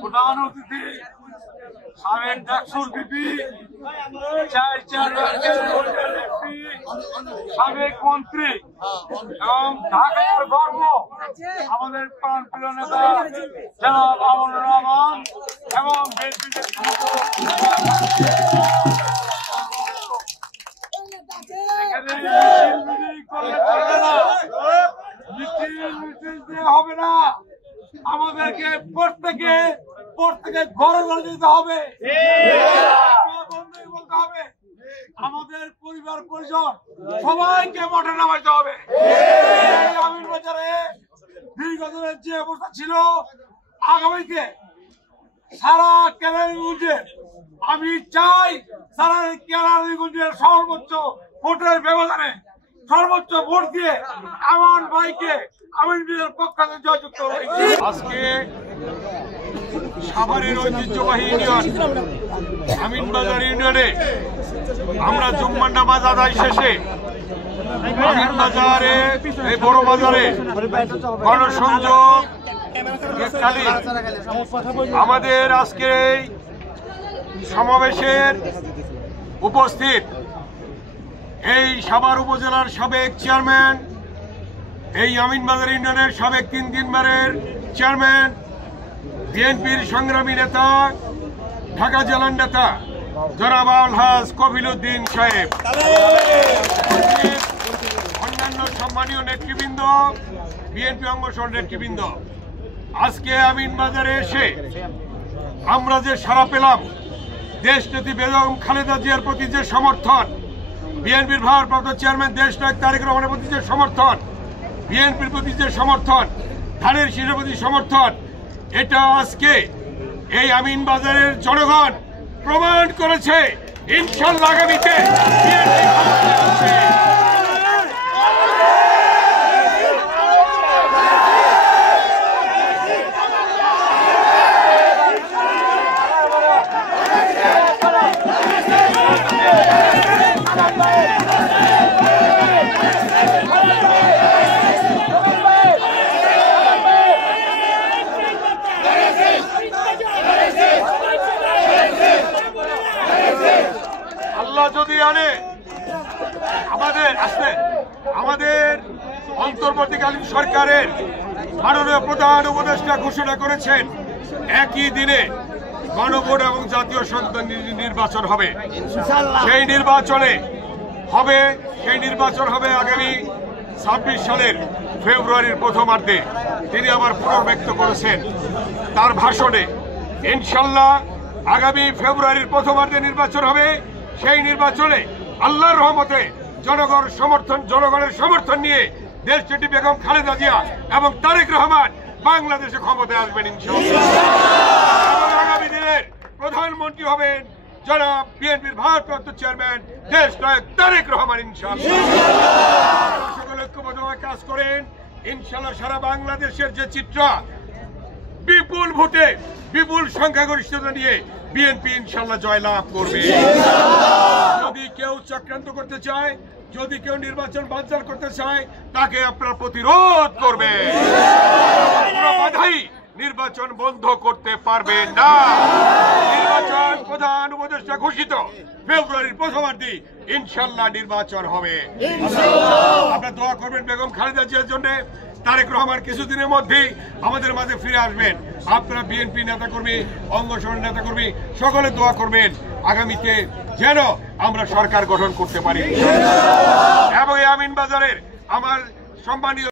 প্রধান অতিথি সাবেক ডাকসুর বিপি, সাবেক মন্ত্রী এবং ঢাকার গর্ব আমাদের প্রাণপ্রিয় নেতা জনাব আমানুর রহমান এবং হবে না, আমাদেরকে প্রত্যেকে ঘরে ঘরে যেতে হবে, বলতে হবে, আমাদের পরিবার পরিজন সবাইকে মাঠে নামাইতে হবে। আমিন বাজারে দীর্ঘদিনের যে অবস্থা ছিল, আগামীতে সারা কেরানীগঞ্জে আমি চাই সারা কেরানীগঞ্জের সর্বোচ্চ ভোটের ব্যবধানে সর্বোচ্চ ভোট দিয়ে আমান ভাইকে আমিন বাজারের পক্ষ থেকে জয়যুক্ত হয়েছি। আজকে সাভারের ঐতিহ্যবাহী ইউনিয়ন আমিন বাজার ইউনিয়নে আমরা জুম্মার নামাজ আদায় শেষে আমিন বাজারে এই বড় বাজারে গণসংযোগ আমাদের আজকের এই সমাবেশের উপস্থিত এই সাভার উপজেলার সাবেক চেয়ারম্যান, এই আমিন বাজার ইউনিয়নের সাবেক 3 বারের চেয়ারম্যান, বিএনপির সংগ্রামী নেতা, ঢাকা জেলার নেতা জনাব আলহাজ কফিল উদ্দিন সাহেব, অন্যান্য সম্মানীয় নেতৃবৃন্দ, বিএনপি অঙ্গসহ নেতৃবৃন্দ, আজকে আমিন বাজারে এসে আমরা যে সাড়া পেলাম, দেশনেত্রী বেগম খালেদা জিয়ার প্রতি যে সমর্থন, বিএনপির ভারপ্রাপ্ত চেয়ারম্যান দেশনায়ক তারেক রহমানের প্রতি যে সমর্থন, বিএনপির প্রতি যে সমর্থন, ধানের শীষের প্রতি সমর্থন, এটা আজকে এই আমিন বাজারের জনগণ প্রমাণ করেছে। ইনশাআল্লাহ আগামীতে যদি আনে আমাদের অন্তর্বর্তীকালীন সরকারের মাননীয় প্রধান উপদেষ্টা ঘোষণা করেছেন একই দিনে গণভোট এবং জাতীয় সংসদ নির্বাচন হবে। সেই নির্বাচন হবে আগামী 26 সালের ফেব্রুয়ারির প্রথমার্ধে। তিনি আবার পুনর্ব্যক্ত করেছেন তার ভাষণে, ইনশাআল্লাহ আগামী ফেব্রুয়ারির প্রথমার্ধে নির্বাচন হবে। সেই নির্বাচনে আল্লাহর রহমতে জনগণের সমর্থন নিয়ে দেশনেত্রী বেগম খালেদা জিয়া এবং তারেক রহমান বাংলাদেশে ক্ষমতায় আসবেন ইনশাআল্লাহ। আগামী দিনের প্রধানমন্ত্রী হবেন জনাব বিএনপির ভারপ্রাপ্ত চেয়ারম্যান দেশনায়ক তারেক রহমান ইনশাআল্লাহ। সকলে ঐক্যবদ্ধভাবে কাজ করেন ইনশাআল্লাহ। সারা বাংলাদেশের যে চিত্র, বিপুল ভোটে বিপুল সংখ্যাগরিষ্ঠতা নিয়ে বিএনপি ইনশাআল্লাহ জয়লাভ করবে। যদি কেউ চক্রান্ত করতে চায়, যদি কেউ নির্বাচন বানচাল করতে চায়, তাকে আপনারা প্রতিরোধ করবে। কোনো বাধাই নির্বাচন বন্ধ করতে পারবে না। নির্বাচন প্রধান উপদেষ্টা ঘোষিত ফেব্রুয়ারির প্রথমার্ধে ইনশাআল্লাহ নির্বাচন হবে। আপনারা দোয়া করবেন বেগম খালেদা জিয়ার জন্য। তারেক রহমান কিছুদিনের মধ্যেই আমাদের মাঝে ফিরে আসবেন। আপনারা বিএনপি নেতাকর্মী, অঙ্গসহ নেতাকর্মী সকলে দোয়া করবেন আগামীতে যেন আমরা সরকার গঠন করতে পারি। এবং আমিন বাজারের আমার সম্মানীয়